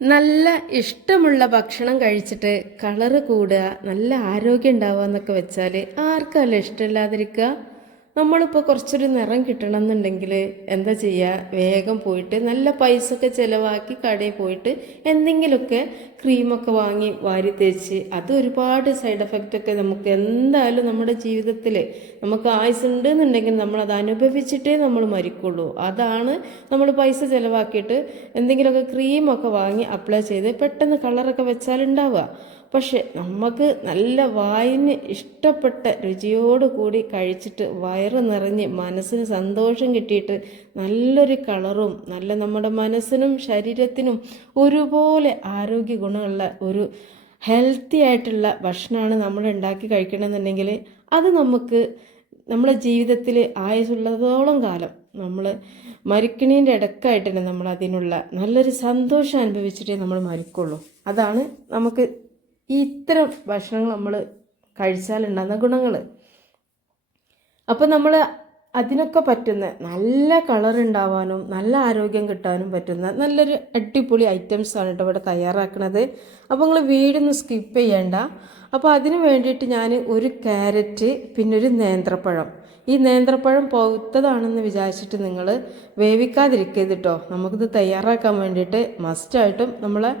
നല്ല ഇഷ്ടമുള്ള ഭക്ഷണം കഴിച്ചിട്ട് കളറ് കൂടുക, നല്ല ആരോഗ്യം ഉണ്ടാവുക എന്നൊക്കെ വെച്ചാൽ ആർക്കല്ല ഇഷ്ടമില്ലാതിരിക്കുക. നമ്മളിപ്പോൾ കുറച്ചൊരു നിറം കിട്ടണം എന്നുണ്ടെങ്കിൽ എന്താ ചെയ്യുക? വേഗം പോയിട്ട് നല്ല പൈസ ഒക്കെ ചിലവാക്കി കടയിൽ പോയിട്ട് എന്തെങ്കിലുമൊക്കെ ക്രീമൊക്കെ വാങ്ങി വാരി തേച്ച് അത് ഒരുപാട് സൈഡ് എഫക്റ്റ് ഒക്കെ നമുക്ക് എന്തായാലും നമ്മുടെ ജീവിതത്തിൽ നമുക്ക് ആയുസ്സുണ്ട് എന്നുണ്ടെങ്കിൽ നമ്മളത് അനുഭവിച്ചിട്ടേ നമ്മൾ മരിക്കുള്ളൂ. അതാണ് നമ്മൾ പൈസ ചിലവാക്കിയിട്ട് എന്തെങ്കിലുമൊക്കെ ക്രീമൊക്കെ വാങ്ങി അപ്ലൈ ചെയ്ത് പെട്ടെന്ന് കളറൊക്കെ വെച്ചാലുണ്ടാവുക. പക്ഷെ നമുക്ക് നല്ല വായിന് ഇഷ്ടപ്പെട്ട രുചിയോട് കൂടി കഴിച്ചിട്ട് വയറ് നിറഞ്ഞ് മനസ്സിന് സന്തോഷം കിട്ടിയിട്ട് നല്ലൊരു കളറും നല്ല നമ്മുടെ മനസ്സിനും ശരീരത്തിനും ഒരുപോലെ ആരോഗ്യ ഗുണമുള്ള ഒരു ഹെൽത്തി ആയിട്ടുള്ള ഭക്ഷണമാണ് നമ്മൾ ഉണ്ടാക്കി കഴിക്കണമെന്നുണ്ടെങ്കിൽ അത് നമുക്ക് നമ്മുടെ ജീവിതത്തിൽ ആയുസുള്ളതോളം കാലം നമ്മൾ മരിക്കണേൻ്റെ ഇടക്കായിട്ട് തന്നെ നമ്മൾ അതിനുള്ള നല്ലൊരു സന്തോഷം അനുഭവിച്ചിട്ടേ നമ്മൾ മരിക്കുള്ളൂ. അതാണ് നമുക്ക് ഈ ഇത്തരം ഭക്ഷണങ്ങൾ നമ്മൾ കഴിച്ചാലുണ്ടാകുന്ന ഗുണങ്ങൾ. അപ്പോൾ നമ്മൾ അതിനൊക്കെ പറ്റുന്ന നല്ല കളർ ഉണ്ടാവാനും നല്ല ആരോഗ്യം കിട്ടാനും പറ്റുന്ന നല്ലൊരു അടിപൊളി ഐറ്റംസാണ് കേട്ടോ ഇവിടെ തയ്യാറാക്കുന്നത്. അപ്പോൾ നിങ്ങൾ വീടൊന്നും സ്കിപ്പ് ചെയ്യേണ്ട. അപ്പോൾ അതിന് വേണ്ടിയിട്ട് ഞാൻ ഒരു ക്യാരറ്റ് പിന്നെ ഒരു നേന്ത്രപ്പഴം, ഈ നേന്ത്രപ്പഴം പൗത്തതാണെന്ന് വിചാരിച്ചിട്ട് നിങ്ങൾ വേവിക്കാതിരിക്കരുത് കേട്ടോ. നമുക്കിത് തയ്യാറാക്കാൻ വേണ്ടിയിട്ട് മസ്റ്റായിട്ടും നമ്മളെ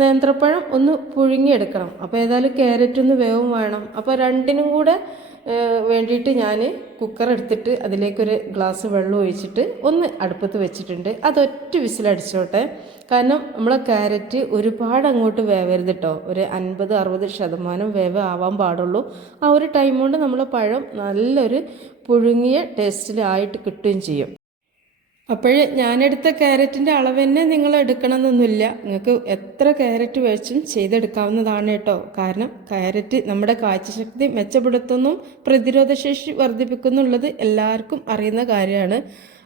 നേന്ത്രപ്പഴം ഒന്ന് പുഴുങ്ങിയെടുക്കണം. അപ്പോൾ ഏതായാലും ക്യാരറ്റ് ഒന്ന് വേവും വേണം. അപ്പോൾ രണ്ടിനും കൂടെ വേണ്ടിയിട്ട് ഞാൻ കുക്കർ എടുത്തിട്ട് അതിലേക്കൊരു ഗ്ലാസ് വെള്ളം ഒഴിച്ചിട്ട് ഒന്ന് അടുപ്പത്ത് വെച്ചിട്ടുണ്ട്. അതൊറ്റ വിസിലടിച്ചോട്ടെ. കാരണം നമ്മളെ ക്യാരറ്റ് ഒരുപാട് അങ്ങോട്ട് വേവരുത് കേട്ടോ. ഒരു 50-60% വേവ് ആവാൻ പാടുള്ളൂ. ആ ഒരു ടൈം കൊണ്ട് നമ്മളെ പഴം നല്ലൊരു പുഴുങ്ങിയ ടേസ്റ്റിലായിട്ട് കിട്ടുകയും ചെയ്യും. അപ്പോൾ ഞാനെടുത്ത ക്യാരറ്റിൻ്റെ അളവ് തന്നെ നിങ്ങൾ എടുക്കണമെന്നൊന്നുമില്ല. നിങ്ങൾക്ക് എത്ര ക്യാരറ്റ് വെച്ചും ചെയ്തെടുക്കാവുന്നതാണ് കേട്ടോ. കാരണം ക്യാരറ്റ് നമ്മുടെ കാഴ്ചശക്തി മെച്ചപ്പെടുത്തുന്നു, പ്രതിരോധശേഷി വർദ്ധിപ്പിക്കുന്നുള്ളത് എല്ലാവർക്കും അറിയുന്ന കാര്യമാണ്.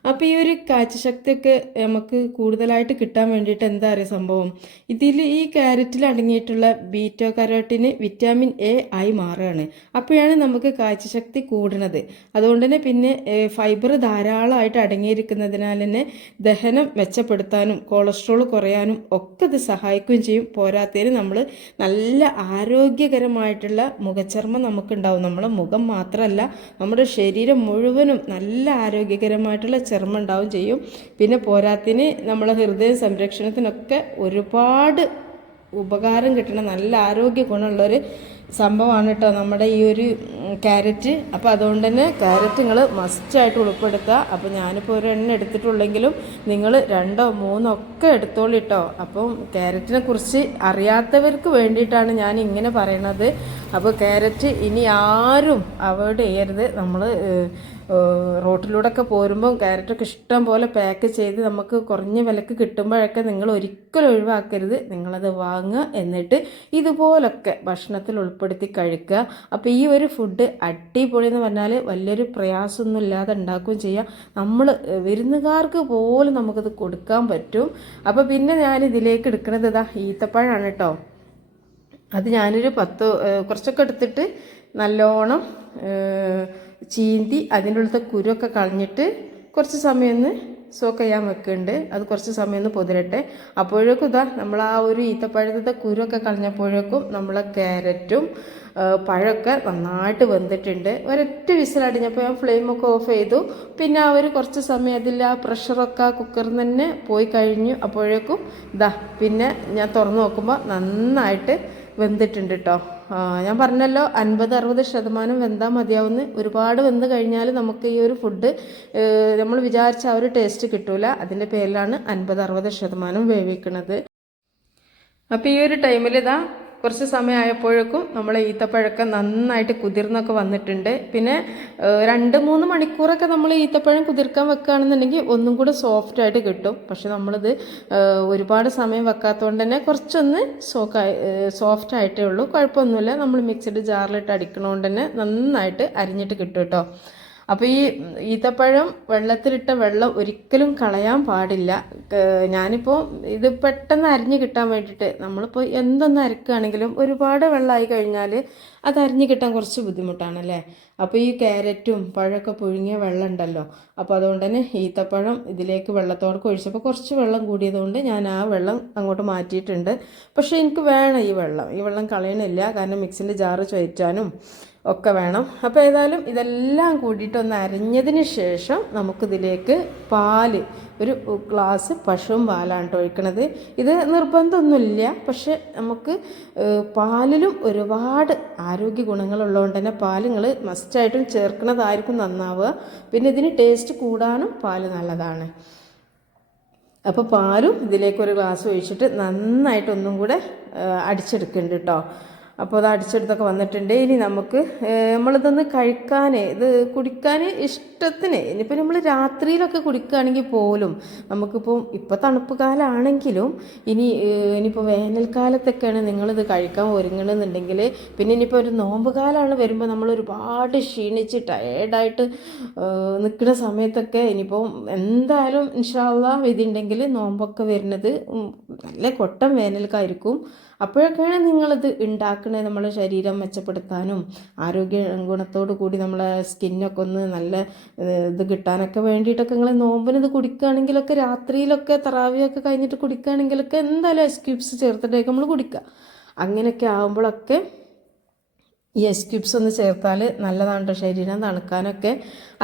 അപ്പോൾ ഈ ഒരു കാഴ്ചശക്തിയൊക്കെ നമുക്ക് കൂടുതലായിട്ട് കിട്ടാൻ വേണ്ടിയിട്ട് എന്താ അറിയുക സംഭവം, ഈ ക്യാരറ്റിൽ അടങ്ങിയിട്ടുള്ള ബീറ്റോ കരോട്ടിന് വിറ്റാമിൻ എ ആയി മാറുകയാണ്. അപ്പോഴാണ് നമുക്ക് കാഴ്ചശക്തി കൂടുന്നത്. അതുകൊണ്ട് തന്നെ പിന്നെ ഫൈബർ ധാരാളമായിട്ട് അടങ്ങിയിരിക്കുന്നതിനാൽ തന്നെ ദഹനം മെച്ചപ്പെടുത്താനും കൊളസ്ട്രോൾ കുറയാനും ഒക്കെ ഇത് സഹായിക്കുകയും ചെയ്യും. പോരാത്തതിന് നമ്മൾ നല്ല ആരോഗ്യകരമായിട്ടുള്ള മുഖചർമ്മം നമുക്കുണ്ടാവും. നമ്മളെ മുഖം മാത്രമല്ല നമ്മുടെ ശരീരം മുഴുവനും നല്ല ആരോഗ്യകരമായിട്ടുള്ള ചർമ്മം ഉണ്ടാവും ചെയ്യും. പിന്നെ പോരാത്തിന് നമ്മളെ ഹൃദയ സംരക്ഷണത്തിനൊക്കെ ഒരുപാട് ഉപകാരം കിട്ടുന്ന നല്ല ആരോഗ്യ ഗുണമുള്ളൊരു സംഭവമാണ് കേട്ടോ നമ്മുടെ ഈ ഒരു ക്യാരറ്റ്. അപ്പോൾ അതുകൊണ്ട് തന്നെ ക്യാരറ്റ് നിങ്ങൾ മസ്റ്റായിട്ട് ഉൾപ്പെടുത്തുക. അപ്പോൾ ഞാനിപ്പോൾ ഒരു എണ്ണ എടുത്തിട്ടുള്ളെങ്കിലും നിങ്ങൾ 2-3 ഒക്കെ എടുത്തോളൂ കേട്ടോ. അപ്പം ക്യാരറ്റിനെ കുറിച്ച് അറിയാത്തവർക്ക് വേണ്ടിയിട്ടാണ് ഞാൻ ഇങ്ങനെ പറയണത്. അപ്പോൾ ക്യാരറ്റ് ഇനി ആരും അവോയ്ഡ് ചെയ്യരുത്. നമ്മൾ റോട്ടിലൂടെ ഒക്കെ പോരുമ്പം ക്യാരറ്റൊക്കെ ഇഷ്ടം പോലെ പാക്ക് ചെയ്ത് നമുക്ക് കുറഞ്ഞ വിലക്ക് കിട്ടുമ്പോഴൊക്കെ നിങ്ങൾ ഒരിക്കലും ഒഴിവാക്കരുത്. നിങ്ങളത് വാങ്ങുക, എന്നിട്ട് ഇതുപോലൊക്കെ ഭക്ഷണത്തിൽ ഉൾപ്പെടുത്തി കഴിക്കുക. അപ്പോൾ ഈ ഒരു ഫുഡ് അടിപൊളി എന്ന് പറഞ്ഞാൽ വലിയൊരു പ്രയാസമൊന്നും ഇല്ലാതെ ഉണ്ടാക്കുകയും ചെയ്യാം. നമ്മൾ വിരുന്നുകാർക്ക് പോലും നമുക്കത് കൊടുക്കാൻ പറ്റും. അപ്പോൾ പിന്നെ ഞാൻ ഇതിലേക്ക് എടുക്കുന്നത് ഈത്തപ്പഴമാണ് കേട്ടോ. അത് ഞാനൊരു കുറച്ചൊക്കെ എടുത്തിട്ട് നല്ലോണം ചീന്തി അതിൻ്റെ ഉള്ളത്തെ കുരുവൊക്കെ കളഞ്ഞിട്ട് കുറച്ച് സമയം ഒന്ന് സോക്ക് ചെയ്യാൻ വെക്കുന്നുണ്ട്. അത് കുറച്ച് സമയം ഒന്ന് പൊതിരട്ടെ. അപ്പോഴേക്കും നമ്മൾ ആ ഒരു ഈത്തപ്പഴത്തെ കുരുവൊക്കെ കളഞ്ഞപ്പോഴേക്കും നമ്മളെ ക്യാരറ്റും പഴമൊക്കെ നന്നായിട്ട് വെന്തിട്ടുണ്ട്. ഒരൊറ്റ വിസിലടിഞ്ഞപ്പോൾ ഞാൻ ഫ്ലെയിമൊക്കെ ഓഫ് ചെയ്തു. പിന്നെ ആ ഒരു കുറച്ച് സമയം അതിൽ ആ പ്രഷറൊക്കെ ആ കുക്കറിൽ തന്നെ പോയി കഴിഞ്ഞു. അപ്പോഴേക്കും പിന്നെ ഞാൻ തുറന്ന് നോക്കുമ്പോൾ നന്നായിട്ട് വെന്തിട്ടുണ്ട് കേട്ടോ. ഞാൻ പറഞ്ഞല്ലോ 50-60% വെന്താൽ മതിയാവുന്ന. ഒരുപാട് വെന്ത് കഴിഞ്ഞാൽ നമുക്ക് ഈ ഒരു ഫുഡ് നമ്മൾ വിചാരിച്ച ആ ഒരു ടേസ്റ്റ് കിട്ടൂല. അതിൻ്റെ പേരിലാണ് 50-60% വേവിക്കുന്നത്. അപ്പോൾ ഈ ഒരു ടൈമിൽ കുറച്ച് സമയമായപ്പോഴേക്കും നമ്മളെ ഈത്തപ്പഴമൊക്കെ നന്നായിട്ട് കുതിർന്നൊക്കെ വന്നിട്ടുണ്ട്. പിന്നെ 2-3 മണിക്കൂറൊക്കെ നമ്മൾ ഈത്തപ്പഴം കുതിർക്കാൻ വെക്കുകയാണെന്നുണ്ടെങ്കിൽ ഒന്നും കൂടെ സോഫ്റ്റായിട്ട് കിട്ടും. പക്ഷെ നമ്മളിത് ഒരുപാട് സമയം വെക്കാത്തതുകൊണ്ട് തന്നെ കുറച്ചൊന്ന് സോഫ്റ്റായിട്ടേ ഉള്ളൂ. കുഴപ്പമൊന്നുമില്ല. നമ്മൾ മിക്സിഡ് ജാറിലിട്ട് അടിക്കണതുകൊണ്ട് തന്നെ നന്നായിട്ട് അരിഞ്ഞിട്ട് കിട്ടും കേട്ടോ. അപ്പോൾ ഈ ഈത്തപ്പഴം വെള്ളത്തിലിട്ട വെള്ളം ഒരിക്കലും കളയാൻ പാടില്ല. ഞാനിപ്പോൾ ഇത് പെട്ടെന്ന് അരിഞ്ഞ് കിട്ടാൻ വേണ്ടിയിട്ട് നമ്മളിപ്പോൾ എന്തൊന്ന് അരക്കുകയാണെങ്കിലും ഒരുപാട് വെള്ളമായി കഴിഞ്ഞാൽ അത് അരിഞ്ഞ് കിട്ടാൻ കുറച്ച് ബുദ്ധിമുട്ടാണല്ലേ. അപ്പോൾ ഈ ക്യാരറ്റും പഴമൊക്കെ പുഴുങ്ങിയ വെള്ളം ഉണ്ടല്ലോ, അപ്പോൾ അതുകൊണ്ട് തന്നെ ഈത്തപ്പഴം ഇതിലേക്ക് വെള്ളത്തോടെ ഒഴിച്ചപ്പോൾ കുറച്ച് വെള്ളം കൂടിയതുകൊണ്ട് ഞാൻ ആ വെള്ളം അങ്ങോട്ട് മാറ്റിയിട്ടുണ്ട്. പക്ഷേ എനിക്ക് വേണം ഈ വെള്ളം കളയണില്ല, കാരണം മിക്സിൻ്റെ ജാറ് ചുഴറ്റാനും ഒക്കെ വേണം. അപ്പോൾ ഏതായാലും ഇതെല്ലാം കൂടിയിട്ട് ഒന്ന് അരിഞ്ഞതിന് ശേഷം നമുക്കിതിലേക്ക് പാല്, ഒരു ഗ്ലാസ് പശുവും പാലാണ് കേട്ടോ ഒഴിക്കണത്. ഇത് നിർബന്ധമൊന്നുമില്ല, പക്ഷെ നമുക്ക് പാലിലും ഒരുപാട് ആരോഗ്യ ഗുണങ്ങളുള്ളതുകൊണ്ട് തന്നെ പാൽ നിങ്ങൾ മസ്റ്റായിട്ടും ചേർക്കുന്നതായിരിക്കും നന്നാവുക. പിന്നെ ഇതിന് ടേസ്റ്റ് കൂടാനും പാല് നല്ലതാണ്. അപ്പോൾ പാലും ഇതിലേക്ക് ഒരു ഗ്ലാസ് ഒഴിച്ചിട്ട് നന്നായിട്ട് ഒന്നും കൂടെ അടിച്ചെടുക്കുന്നുണ്ട് കേട്ടോ. അപ്പോൾ അത് അടിച്ചെടുത്തൊക്കെ വന്നിട്ടുണ്ട്. ഇനി നമുക്ക് നമ്മളിതൊന്ന് കഴിക്കാൻ, ഇത് കുടിക്കാൻ ഇഷ്ടത്തിന്, ഇനിയിപ്പോൾ നമ്മൾ രാത്രിയിലൊക്കെ കുടിക്കുകയാണെങ്കിൽ പോലും ഇപ്പോൾ തണുപ്പ് കാലമാണെങ്കിലും ഇനിയിപ്പോൾ വേനൽക്കാലത്തൊക്കെയാണ് നിങ്ങളിത് കഴിക്കാൻ ഒരുങ്ങണമെന്നുണ്ടെങ്കിൽ, പിന്നെ ഇനിയിപ്പോൾ ഒരു നോമ്പ് കാലമാണ് വരുമ്പോൾ നമ്മൾ ഒരുപാട് ക്ഷീണിച്ച് ടയേർഡായിട്ട് നിൽക്കുന്ന സമയത്തൊക്കെ ഇനിയിപ്പോൾ എന്തായാലും ഇൻഷാ അല്ലാഹ് വിധിയുണ്ടെങ്കിൽ നോമ്പൊക്കെ വരുന്നത് നല്ല കൊട്ടം വേനൽക്കായിരിക്കും. അപ്പോഴൊക്കെയാണ് നിങ്ങളിത് ഉണ്ടാക്കുന്നത് നമ്മളെ ശരീരം മെച്ചപ്പെടുത്താനും ആരോഗ്യ ഗുണത്തോടു കൂടി നമ്മളെ സ്കിന്നൊക്കെ ഒന്ന് നല്ല ഇത് കിട്ടാനൊക്കെ വേണ്ടിയിട്ടൊക്കെ നിങ്ങൾ നോമ്പിന് ഇത് കുടിക്കുകയാണെങ്കിലൊക്കെ രാത്രിയിലൊക്കെ തറാവിയൊക്കെ കഴിഞ്ഞിട്ട് കുടിക്കുകയാണെങ്കിലൊക്കെ എന്തായാലും ഐസ് ക്യൂബ്സ് ചേർത്തിട്ടേക്ക് നമ്മൾ കുടിക്കുക. അങ്ങനെയൊക്കെ ആകുമ്പോഴൊക്കെ ഈ ഐസ് ക്യൂബ്സ് ഒന്ന് ചേർത്താൽ നല്ലതാണ് കേട്ടോ ശരീരം തണുക്കാനൊക്കെ.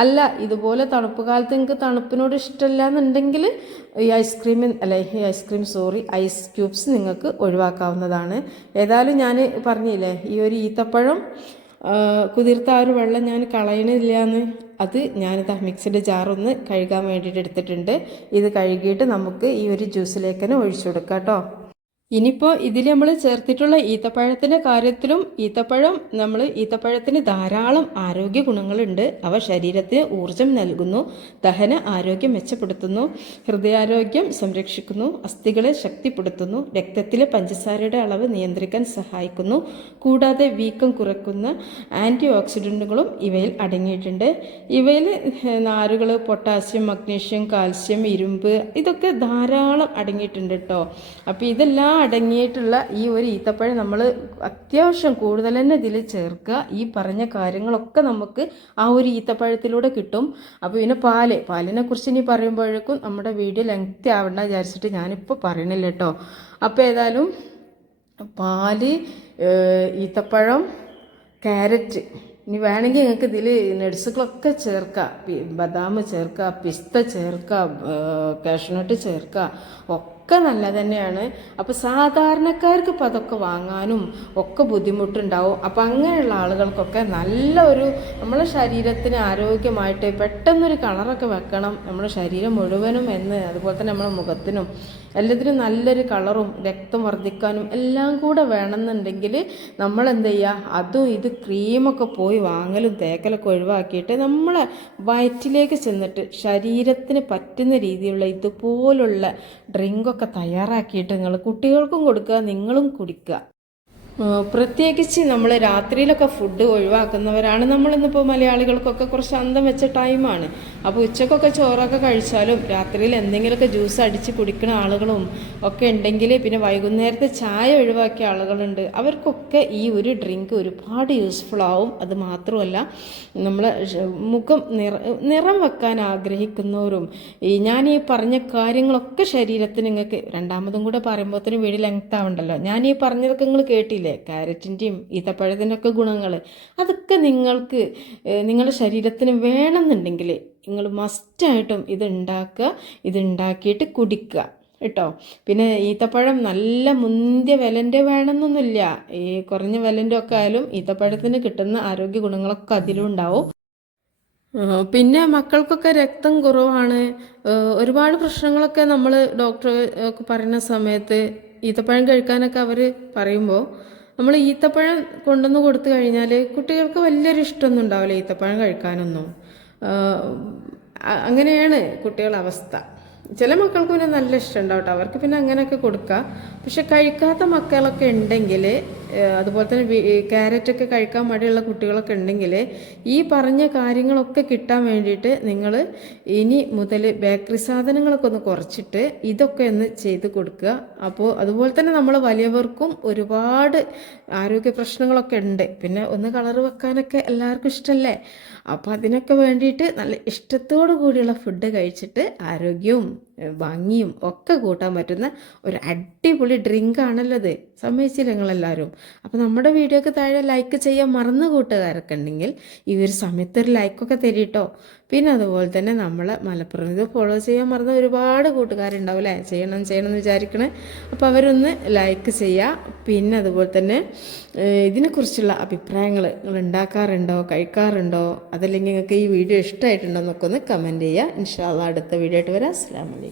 അല്ല, ഇതുപോലെ തണുപ്പ് കാലത്ത് നിങ്ങൾക്ക് തണുപ്പിനോട് ഇഷ്ടമില്ല എന്നുണ്ടെങ്കിൽ ഈ ഐസ് ക്യൂബ്സ് നിങ്ങൾക്ക് ഒഴിവാക്കാവുന്നതാണ്. ഏതായാലും ഞാൻ പറഞ്ഞില്ലേ, ഈ ഒരു ഈത്തപ്പഴം കുതിർത്ത ആ ഒരു വെള്ളം ഞാൻ കളയണില്ല എന്ന്, അത് ഞാനിത് മിക്സിൻ്റെ ജാറൊന്ന് കഴുകാൻ വേണ്ടിയിട്ട് എടുത്തിട്ടുണ്ട്. ഇത് കഴുകിയിട്ട് നമുക്ക് ഈ ഒരു ജ്യൂസിലേക്ക് തന്നെ ഒഴിച്ചു കൊടുക്കാം കേട്ടോ. ഇനിയിപ്പോൾ ഇതിൽ നമ്മൾ ചേർത്തിട്ടുള്ള ഈത്തപ്പഴത്തിൻ്റെ കാര്യത്തിലും ഈത്തപ്പഴത്തിന് ധാരാളം ആരോഗ്യ ഗുണങ്ങളുണ്ട്. അവ ശരീരത്തിന് ഊർജം നൽകുന്നു, ദഹന ആരോഗ്യം മെച്ചപ്പെടുത്തുന്നു, ഹൃദയാരോഗ്യം സംരക്ഷിക്കുന്നു, അസ്ഥികളെ ശക്തിപ്പെടുത്തുന്നു, രക്തത്തിലെ പഞ്ചസാരയുടെ അളവ് നിയന്ത്രിക്കാൻ സഹായിക്കുന്നു. കൂടാതെ വീക്കം കുറയ്ക്കുന്ന ആൻറ്റി ഓക്സിഡൻറ്റുകളും ഇവയിൽ അടങ്ങിയിട്ടുണ്ട്. ഇവയിൽ നാരുകൾ, പൊട്ടാസ്യം, മഗ്നീഷ്യം, കാൽസ്യം, ഇരുമ്പ് ഇതൊക്കെ ധാരാളം അടങ്ങിയിട്ടുണ്ട് കേട്ടോ. അപ്പോൾ ഇതെല്ലാം അടങ്ങിയിട്ടുള്ള ഈ ഒരു ഈത്തപ്പഴം നമ്മൾ അത്യാവശ്യം കൂടുതൽ തന്നെ ഇതിൽ ചേർക്കുക. ഈ പറഞ്ഞ കാര്യങ്ങളൊക്കെ നമുക്ക് ആ ഒരു ഈത്തപ്പഴത്തിലൂടെ കിട്ടും. അപ്പോൾ പിന്നെ പാലിനെ കുറിച്ച് ഇനി പറയുമ്പോഴേക്കും നമ്മുടെ വീഡിയോ ലെങ്തി ആവണ്ട വിചാരിച്ചിട്ട് ഞാനിപ്പോൾ പറയണില്ല കേട്ടോ. അപ്പോൾ ഏതായാലും പാല്, ഈത്തപ്പഴം, ക്യാരറ്റ്, ഇനി വേണമെങ്കിൽ നിങ്ങൾക്ക് ഇതിൽ നട്സുകളൊക്കെ ചേർക്കുക. ബദാം ചേർക്കുക, പിസ്ത ചേർക്കുക, കാഷ്നട്ട് ചേർക്കുക, ഒക്കെ നല്ലത് തന്നെയാണ്. അപ്പോൾ സാധാരണക്കാർക്ക് ഇപ്പോൾ അതൊക്കെ വാങ്ങാനും ഒക്കെ ബുദ്ധിമുട്ടുണ്ടാവും. അപ്പോൾ അങ്ങനെയുള്ള ആളുകൾക്കൊക്കെ നല്ലൊരു നമ്മളെ ശരീരത്തിന് ആരോഗ്യമായിട്ട് പെട്ടെന്നൊരു കളറൊക്കെ വെക്കണം നമ്മുടെ ശരീരം മുഴുവനും അതുപോലെ തന്നെ നമ്മുടെ മുഖത്തിനും എല്ലാത്തിനും നല്ലൊരു കളറും രക്തം വർദ്ധിക്കാനും എല്ലാം കൂടെ വേണമെന്നുണ്ടെങ്കിൽ നമ്മൾ എന്ത് ചെയ്യുക, അതും ഇത് ക്രീമൊക്കെ പോയി വാങ്ങലും തേക്കലൊക്കെ ഒഴിവാക്കിയിട്ട് നമ്മളെ വയറ്റിലേക്ക് ചെന്നിട്ട് ശരീരത്തിന് പറ്റുന്ന രീതിയിലുള്ള ഇതുപോലുള്ള ഡ്രിങ്കൊക്കെ തയ്യാറാക്കിയിട്ട് നിങ്ങൾ കുട്ടികൾക്കും കൊടുക്കുക, നിങ്ങളും കുടിക്കുക. പ്രത്യേകിച്ച് നമ്മൾ രാത്രിയിലൊക്കെ ഫുഡ് ഒഴിവാക്കുന്നവരാണ് നമ്മളിന്നിപ്പോൾ മലയാളികൾക്കൊക്കെ കുറച്ച് അന്തം വെച്ച ടൈമാണ്. അപ്പോൾ ഉച്ചക്കൊക്കെ ചോറൊക്കെ കഴിച്ചാലും രാത്രിയിൽ എന്തെങ്കിലുമൊക്കെ ജ്യൂസ് അടിച്ച് കുടിക്കുന്ന ആളുകളും ഒക്കെ ഉണ്ടെങ്കിൽ, പിന്നെ വൈകുന്നേരത്തെ ചായ ഒഴിവാക്കിയ ആളുകളുണ്ട്, അവർക്കൊക്കെ ഈ ഒരു ഡ്രിങ്ക് ഒരുപാട് യൂസ്ഫുൾ ആവും. അത് മാത്രമല്ല നമ്മൾ മുഖം നിറം വെക്കാൻ ആഗ്രഹിക്കുന്നവരും ഞാൻ ഈ പറഞ്ഞ കാര്യങ്ങളൊക്കെ ശരീരത്തിന് നിങ്ങൾക്ക് രണ്ടാമതും കൂടെ പറയുമ്പോഴത്തേനും വീഡിയോ ലെങ്ത് ആവണ്ടല്ലോ. ഞാൻ ഈ പറഞ്ഞതൊക്കെ നിങ്ങൾ കേട്ടില്ല, ക്യാരറ്റിൻ്റെയും ഈത്തപ്പഴത്തിൻ്റെ ഒക്കെ ഗുണങ്ങൾ അതൊക്കെ നിങ്ങൾക്ക് നിങ്ങളുടെ ശരീരത്തിന് വേണമെന്നുണ്ടെങ്കിൽ നിങ്ങൾ മസ്റ്റായിട്ടും ഇതുണ്ടാക്കിയിട്ട് കുടിക്കുക കേട്ടോ. പിന്നെ ഈത്തപ്പഴം നല്ല മുന്തിയ വിലൻ്റെ വേണമെന്നൊന്നുമില്ല, ഈ കുറഞ്ഞ വിലൻ്റെ ഒക്കെ ആയാലും ഈത്തപ്പഴത്തിന് കിട്ടുന്ന ആരോഗ്യ ഗുണങ്ങളൊക്കെ അതിലും ഉണ്ടാവും. പിന്നെ മക്കൾക്കൊക്കെ രക്തം കുറവാണ്, ഒരുപാട് പ്രശ്നങ്ങളൊക്കെ നമ്മൾ ഡോക്ടർ ഒക്കെ പറയുന്ന സമയത്ത് ഈത്തപ്പഴം കഴിക്കാനൊക്കെ അവർ പറയുമ്പോൾ നമ്മൾ ഈത്തപ്പഴം കൊണ്ടുവന്ന് കൊടുത്തു കഴിഞ്ഞാൽ കുട്ടികൾക്ക് വലിയൊരു ഇഷ്ടമൊന്നും ഉണ്ടാവില്ല ഈത്തപ്പഴം കഴിക്കാനൊന്നും. അങ്ങനെയാണ് കുട്ടികളുടെ അവസ്ഥ. ചില മക്കൾക്ക് പിന്നെ നല്ല ഇഷ്ടമുണ്ടാവും കേട്ടോ, അവർക്ക് പിന്നെ അങ്ങനെയൊക്കെ കൊടുക്കുക. പക്ഷെ കഴിക്കാത്ത മക്കളൊക്കെ ഉണ്ടെങ്കിൽ, അതുപോലെ തന്നെ ക്യാരറ്റൊക്കെ കഴിക്കാൻ മടിയുള്ള കുട്ടികളൊക്കെ ഉണ്ടെങ്കിൽ, ഈ പറഞ്ഞ കാര്യങ്ങളൊക്കെ കിട്ടാൻ വേണ്ടിയിട്ട് നിങ്ങൾ ഇനി മുതൽ ബേക്കറി സാധനങ്ങളൊക്കെ ഒന്ന് കുറച്ചിട്ട് ഇതൊക്കെ ഒന്ന് ചെയ്ത് കൊടുക്കുക. അപ്പോൾ അതുപോലെ തന്നെ നമ്മൾ വലിയവർക്കും ഒരുപാട് ആരോഗ്യ പ്രശ്നങ്ങളൊക്കെ ഉണ്ട്. പിന്നെ ഒന്ന് കളർ വെക്കാനൊക്കെ എല്ലാവർക്കും ഇഷ്ടമല്ലേ. അപ്പോൾ അതിനൊക്കെ വേണ്ടിയിട്ട് നല്ല ഇഷ്ടത്തോടു കൂടിയുള്ള ഫുഡ് കഴിച്ചിട്ട് ആരോഗ്യവും ഭംഗിയും ഒക്കെ കൂട്ടാൻ പറ്റുന്ന ഒരു അടിപൊളി ഡ്രിങ്ക് ആണല്ലോ ഇത്. സമ്മതിച്ചില്ല നിങ്ങളെല്ലാവരും? അപ്പോൾ നമ്മുടെ വീഡിയോക്ക് താഴെ ലൈക്ക് ചെയ്യാൻ മറന്നു കൂട്ടുകാരൊക്കെ ഉണ്ടെങ്കിൽ ഈ ഒരു സമയത്ത് ഒരു ലൈക്കൊക്കെ തരീട്ടോ. പിന്നെ അതുപോലെ തന്നെ നമ്മളെ മലപ്പുറം ഇത് ഫോളോ ചെയ്യാൻ മറന്ന ഒരുപാട് കൂട്ടുകാരുണ്ടാവും അല്ലേ, ചെയ്യണം എന്ന് വിചാരിക്കണേ. അപ്പോൾ അവരൊന്ന് ലൈക്ക് ചെയ്യുക. പിന്നെ അതുപോലെ തന്നെ ഇതിനെക്കുറിച്ചുള്ള അഭിപ്രായങ്ങൾ നിങ്ങൾ ഉണ്ടാക്കാറുണ്ടോ, കഴിക്കാറുണ്ടോ, അതല്ലെങ്കിൽ നിങ്ങൾക്ക് ഈ വീഡിയോ ഇഷ്ടമായിട്ടുണ്ടോ എന്നൊക്കെ ഒന്ന് കമൻറ്റ് ചെയ്യുക. ഇൻഷാ അല്ലാഹ് അടുത്ത വീഡിയോ ആയിട്ട് വരാം. അസ്സലാമു അലൈക്കും.